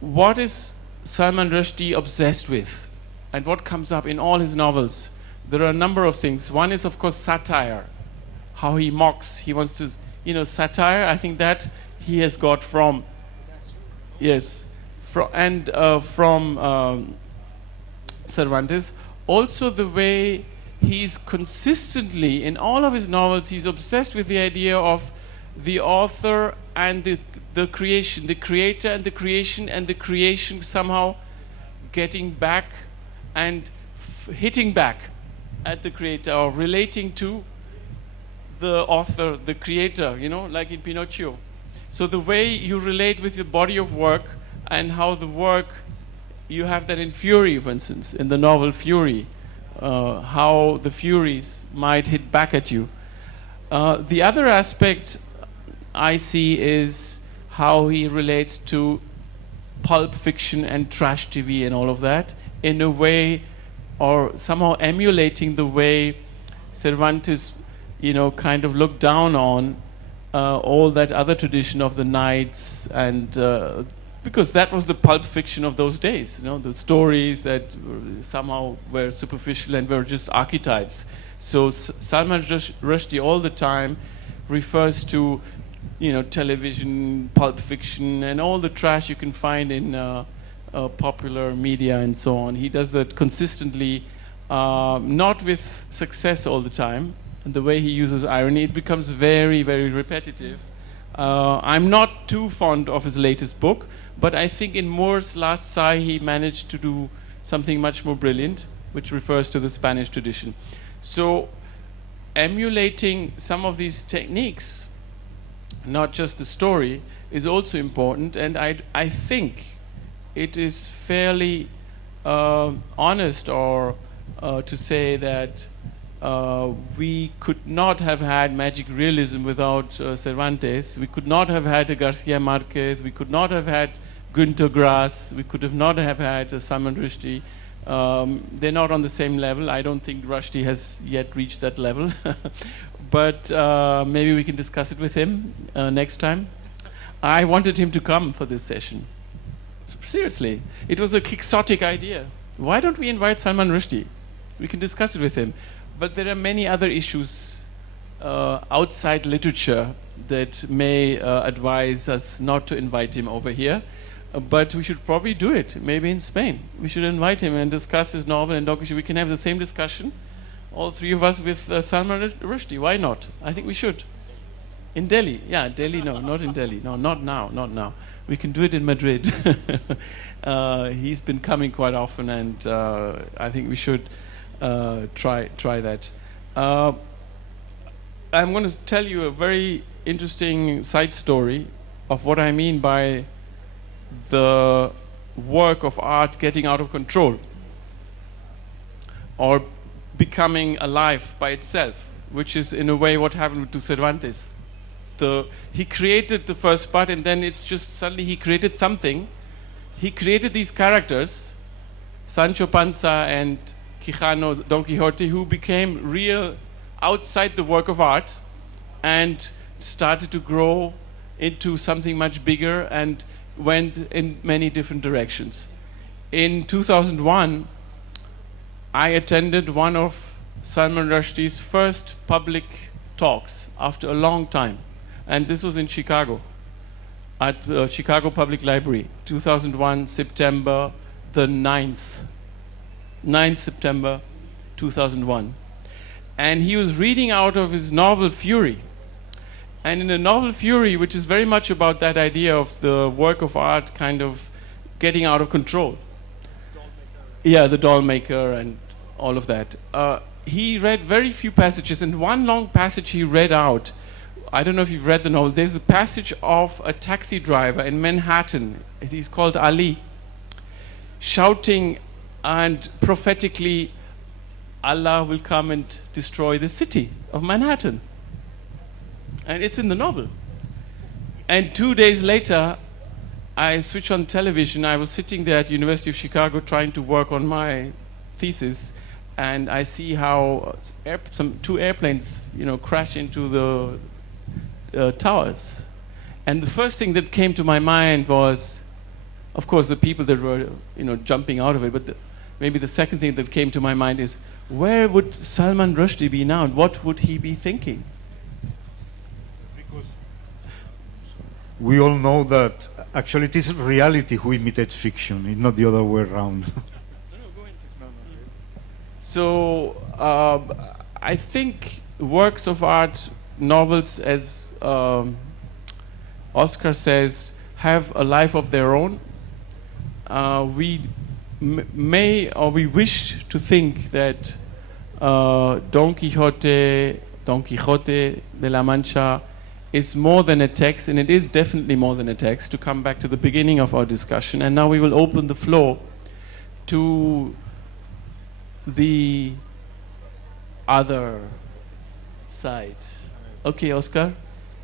What is Salman Rushdie obsessed with? And what comes up in all his novels? There are a number of things. One is, of course, satire. How he mocks. He wants to, satire, I think that he has got from, yes, from Cervantes. Also the way he's consistently, in all of his novels, he's obsessed with the idea of the author and the creation, the creator and the creation somehow getting back and hitting back at the creator, or relating to the author, the creator, like in Pinocchio. So the way you relate with your body of work and how the work, you have that in Fury, for instance, in the novel Fury, how the Furies might hit back at you. The other aspect I see is how he relates to pulp fiction and trash TV and all of that in a way, or somehow emulating the way Cervantes, kind of looked down on all that other tradition of the knights, and because that was the pulp fiction of those days, the stories that somehow were superficial and were just archetypes. So Salman Rushdie all the time refers to, television, pulp fiction, and all the trash you can find in popular media and so on. He does that consistently, not with success all the time. And the way he uses irony, it becomes very, very repetitive. I'm not too fond of his latest book, but I think in Moore's Last Sigh he managed to do something much more brilliant, which refers to the Spanish tradition. So emulating some of these techniques, not just the story, is also important. And I think it is fairly honest or to say that we could not have had magic realism without Cervantes. We could not have had a Garcia Marquez. We could not have had Günter Grass. We could have not have had Salman Rushdie. They're not on the same level. I don't think Rushdie has yet reached that level. But maybe we can discuss it with him next time. I wanted him to come for this session. Seriously. It was a quixotic idea. Why don't we invite Salman Rushdie? We can discuss it with him. But there are many other issues outside literature that may advise us not to invite him over here. But we should probably do it, maybe in Spain. We should invite him and discuss his novel and Don Quixote. We can have the same discussion, all three of us, with Salman Rushdie. Why not? I think we should. In Delhi. Yeah, Delhi, no, not in Delhi. No, not now. We can do it in Madrid. He's been coming quite often, and I think we should try that. I'm going to tell you a very interesting side story of what I mean by the work of art getting out of control or becoming alive by itself, which is in a way what happened to Cervantes. He created the first part, and then it's just suddenly he created something. He created these characters, Sancho Panza and Quijano, Don Quixote, who became real outside the work of art and started to grow into something much bigger and went in many different directions. In 2001, I attended one of Salman Rushdie's first public talks after a long time. And this was in Chicago, at Chicago Public Library, 2001, September the 9th. 9th September 2001. And he was reading out of his novel Fury. And in the novel Fury, which is very much about that idea of the work of art kind of getting out of control. Yeah, the doll maker and all of that. He read very few passages, and one long passage he read out, I don't know if you've read the novel, there's a passage of a taxi driver in Manhattan, he's called Ali, shouting and prophetically, Allah will come and destroy the city of Manhattan. And it's in the novel. And 2 days later, I switched on television. I was sitting there at University of Chicago trying to work on my thesis, and I see how two airplanes, crash into the towers. And the first thing that came to my mind was, of course, the people that were, jumping out of it. But maybe the second thing that came to my mind is, where would Salman Rushdie be now, and what would he be thinking? Because we all know that actually it is reality who imitates fiction. It's not the other way around. So I think works of art, novels, as Oscar says, have a life of their own. We may, or we wish to think that Don Quixote de la Mancha is more than a text, and it is definitely more than a text, to come back to the beginning of our discussion. And now we will open the floor to the other side. Okay, Oscar?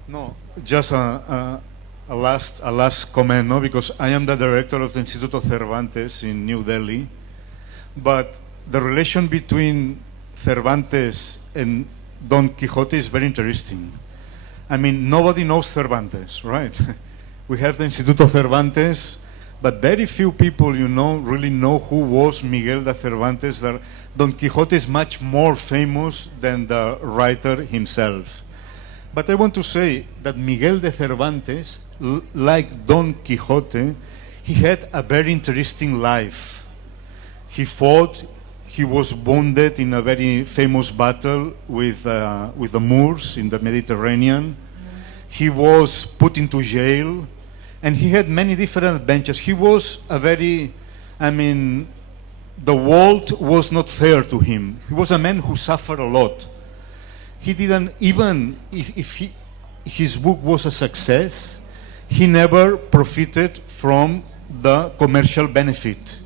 No, just a last comment, no, because I am the director of the Instituto Cervantes in New Delhi, but the relation between Cervantes and Don Quixote is very interesting. I mean, nobody knows Cervantes, right? We have the Instituto Cervantes, but very few people, really know who was Miguel de Cervantes. Don Quixote is much more famous than the writer himself. But I want to say that Miguel de Cervantes, like Don Quixote, he had a very interesting life. He fought, he was wounded in a very famous battle with the Moors in the Mediterranean. He was put into jail, and he had many different adventures. He was the world was not fair to him. He was a man who suffered a lot. He didn't, even if his book was a success, he never profited from the commercial benefit,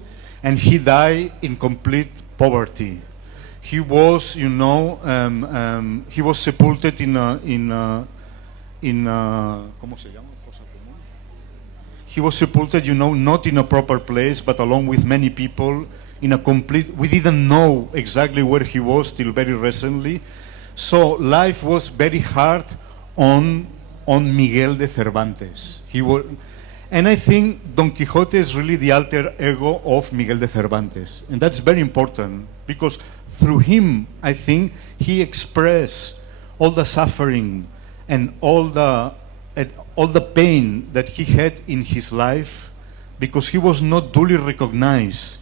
and he died in complete poverty. He was, he was sepulted in ¿cómo se llama? He was sepulted, not in a proper place, but along with many people in a complete. We didn't know exactly where he was till very recently. So life was very hard on Miguel de Cervantes. And I think Don Quixote is really the alter ego of Miguel de Cervantes. And that's very important, because through him, I think, he expressed all the suffering and all the pain that he had in his life, because he was not duly recognized,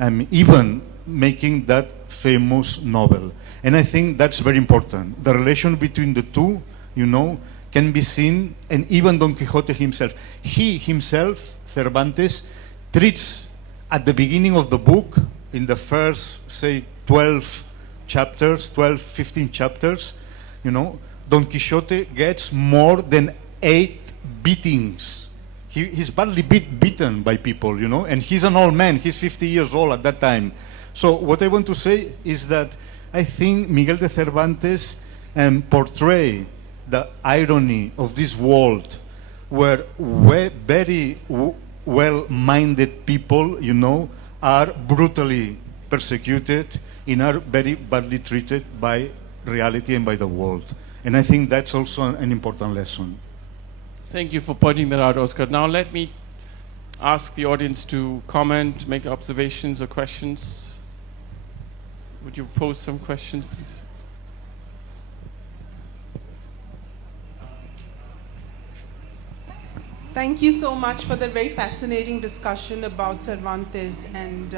even making that famous novel. And I think that's very important. The relation between the two, can be seen, and even Don Quixote himself. He himself, Cervantes, treats at the beginning of the book, in the first, say, 12 chapters, 12, 15 chapters, Don Quixote gets more than 8 beatings. He's badly beaten by people, and he's an old man. He's 50 years old at that time. So what I want to say is that I think Miguel de Cervantes portray the irony of this world, where very well-minded people, are brutally persecuted and are very badly treated by reality and by the world. And I think that's also an important lesson. Thank you for pointing that out, Oscar. Now let me ask the audience to comment, make observations or questions. Would you pose some questions, please? Thank you so much for that very fascinating discussion about Cervantes and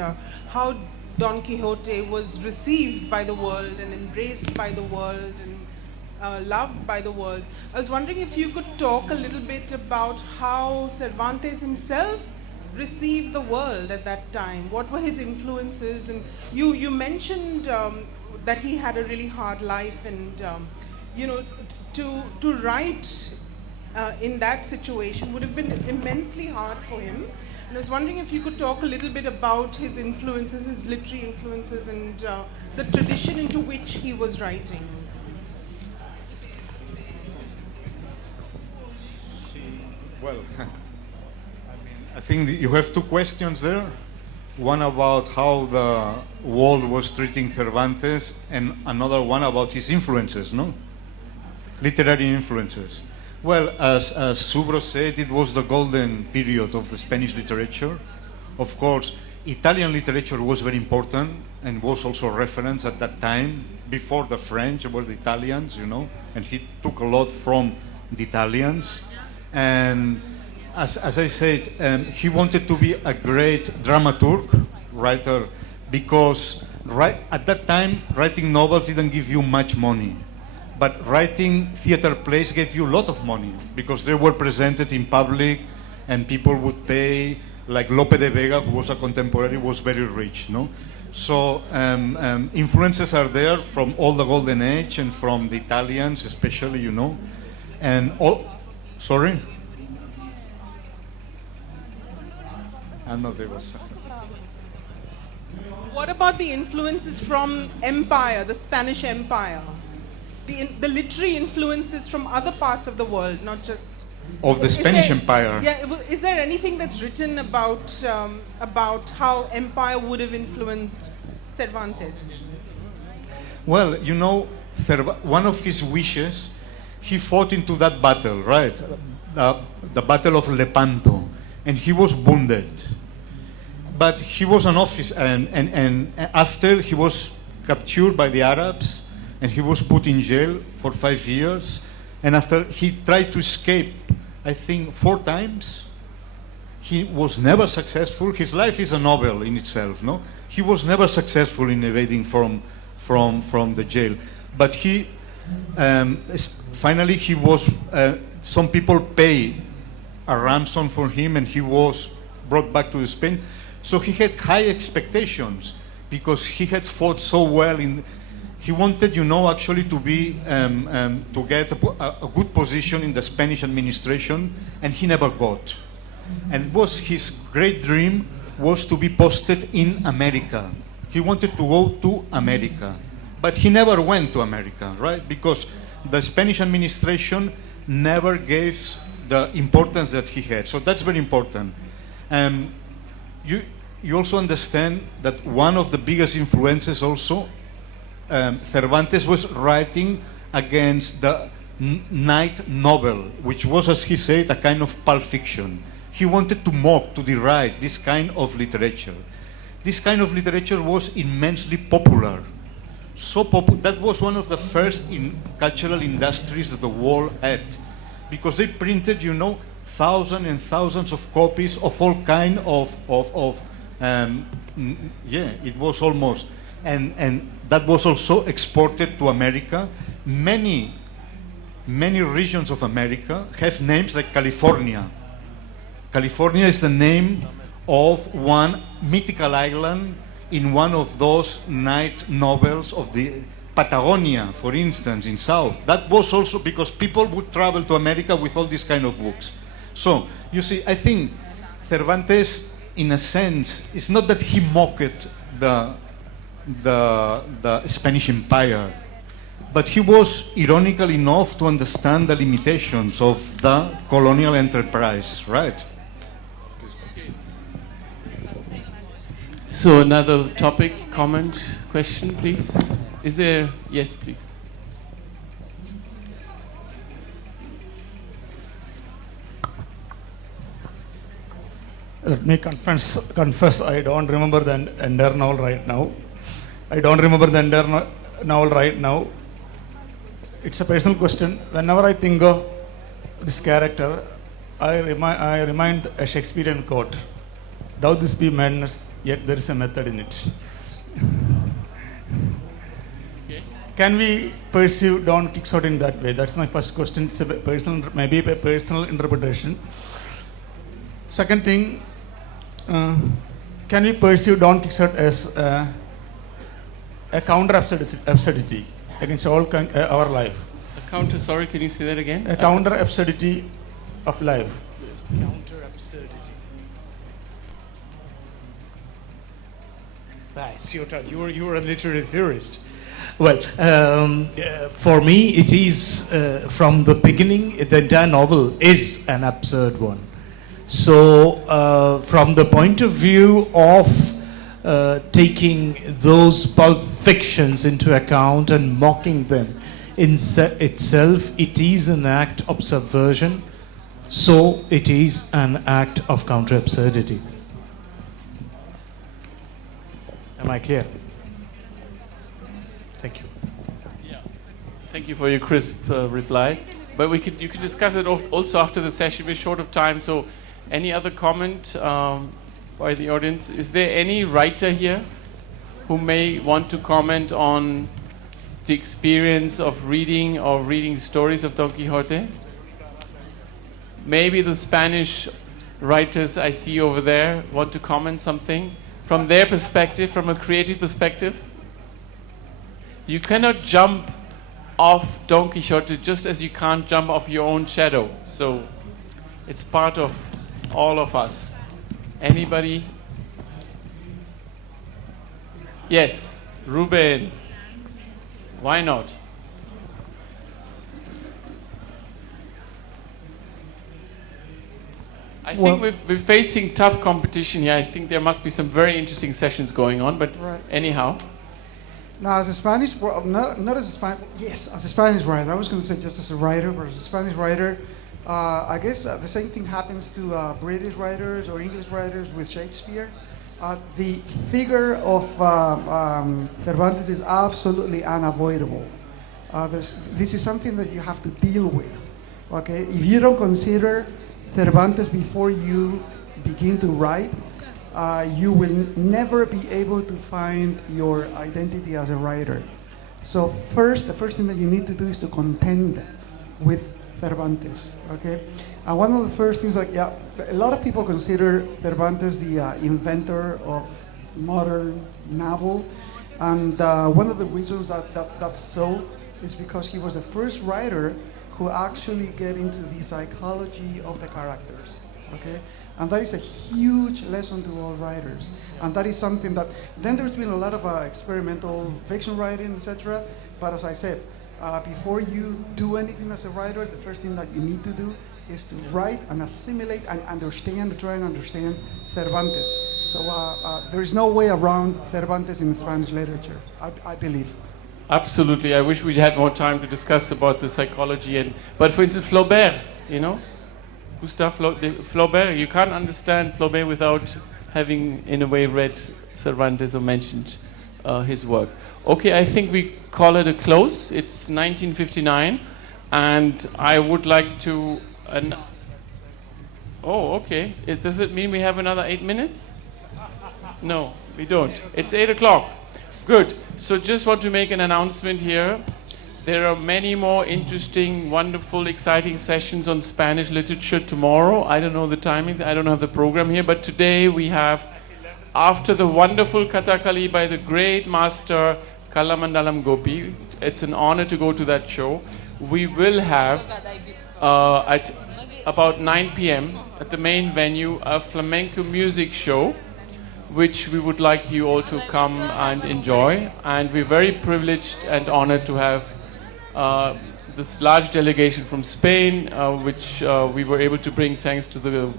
how Don Quixote was received by the world and embraced by the world and loved by the world. I was wondering if you could talk a little bit about how Cervantes himself received the world at that time. What were his influences? And you mentioned that he had a really hard life, and to write in that situation would have been immensely hard for him. And I was wondering if you could talk a little bit about his influences, his literary influences, and the tradition into which he was writing. Well, I think you have two questions there. One about how the world was treating Cervantes, and another one about his influences, no? Literary influences. Well, as Subhro said, it was the golden period of the Spanish literature. Of course, Italian literature was very important and was also a reference at that time. Before the French were the Italians, and he took a lot from the Italians. And as I said, he wanted to be a great dramaturg, writer, because at that time, writing novels didn't give you much money. But writing theater plays gave you a lot of money, because they were presented in public and people would pay. Like Lope de Vega, who was a contemporary, was very rich. So influences are there from all the Golden Age and from the Italians especially, And all, sorry? I'm not able. What about the influences from Empire, the Spanish Empire? The literary influences from other parts of the world, not just... Of the Spanish Empire? Yeah, is there anything that's written about how Empire would have influenced Cervantes? Well, you know, one of his wishes, he fought into that battle, right? The Battle of Lepanto, and he was wounded. But he was an officer, and after he was captured by the Arabs, and he was put in jail for 5 years, and after he tried to escape, I think 4 times, he was never successful. His life is a novel in itself, no? He was never successful in evading from the jail. But he, finally he was, some people pay a ransom for him, and he was brought back to Spain. So he had high expectations because he had fought so well. He wanted, you know, actually to be to get a good position in the Spanish administration, and he never got. And it was his great dream was to be posted in America. He wanted to go to America, but he never went to America, right? Because the Spanish administration never gave the importance that he had. So that's very important. You also understand that one of the biggest influences also, Cervantes was writing against the night novel, which was, as he said, a kind of pulp fiction. He wanted to mock, to deride this kind of literature. This kind of literature was immensely popular. That was one of the first cultural industries that the world had, because they printed, you know, thousands and thousands of copies of all kind of it was almost, and that was also exported to America. Many regions of America have names like California. California is the name of one mythical island in one of those night novels of the Patagonia, for instance, in South. That was also because people would travel to America with all these kind of books. So, you see, I think Cervantes, in a sense, it's not that he mocked the Spanish Empire, but he was ironical enough to understand the limitations of the colonial enterprise, right? So another topic, comment, question, please. Is there? Yes, please. Let me confess, I don't remember the entire novel right now. It's a personal question. Whenever I think of this character, I remind a Shakespearean quote: "Though this be madness, yet there is a method in it." Okay. Can we perceive Don Quixote in that way? That's my first question. It's maybe a personal interpretation. Second thing, can we perceive Don Quixote as a counter absurdity against all our life? A counter, sorry, can you say that again? A counter absurdity of life. Counter absurdity. Nice, your turn. You were a literary theorist. Well, for me, it is from the beginning. The entire novel is an absurd one. So, from the point of view of taking those pulp fictions into account and mocking them in itself, it is an act of subversion. So, it is an act of counter absurdity. Am I clear? Thank you. Yeah. Thank you for your crisp reply. But you can discuss it also after the session. We're short of time, so any other comment by the audience? Is there any writer here who may want to comment on the experience of reading or reading stories of Don Quixote? Maybe the Spanish writers I see over there want to comment something from their perspective, from a creative perspective. You cannot jump off Don Quixote just as you can't jump off your own shadow. So it's part of all of us. Anybody? Yes, Ruben. Why not? I think we're facing tough competition here. I think there must be some very interesting sessions going on, but anyhow. Now, as a Spanish, well, not as a Spanish, yes, as a Spanish writer. I was going to say just as a writer, but as a Spanish writer, I guess the same thing happens to British writers or English writers with Shakespeare. The figure of Cervantes is absolutely unavoidable. This is something that you have to deal with. Okay, if you don't consider Cervantes before you begin to write, you will never be able to find your identity as a writer. So the first thing that you need to do is to contend with Cervantes, okay? And one of the first things, a lot of people consider Cervantes the inventor of modern novel, and one of the reasons that's so is because he was the first writer who actually get into the psychology of the characters, okay? And that is a huge lesson to all writers. And that is something that, then there's been a lot of experimental fiction writing, etc. But as I said, before you do anything as a writer, the first thing that you need to do is to write and assimilate and understand, try and understand Cervantes. So there is no way around Cervantes in Spanish literature, I believe. Absolutely. I wish we had more time to discuss about the psychology. But for instance, Flaubert, you know? Gustave Flaubert, you can't understand Flaubert without having, in a way, read Cervantes or mentioned his work. Okay, I think we call it a close. It's 1959, and I would like to... oh, okay. Does it mean we have another 8 minutes? No, we don't. It's 8 o'clock. Good. So just want to make an announcement here. There are many more interesting, wonderful, exciting sessions on Spanish literature tomorrow. I don't know the timings. I don't have the program here. But today we have, after the wonderful Kathakali by the great master Kalamandalam Gopi, it's an honor to go to that show. We will have, at about 9 p.m. at the main venue, a flamenco music show, which we would like you all to come and enjoy. And we're very privileged and honored to have this large delegation from Spain, which we were able to bring thanks to the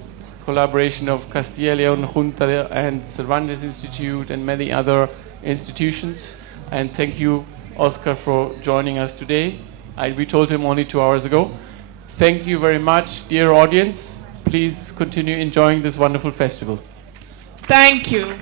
collaboration of Castilla y León Junta and Cervantes Institute and many other institutions. And thank you, Oscar, for joining us today. We told him only 2 hours ago. Thank you very much, dear audience. Please continue enjoying this wonderful festival. Thank you.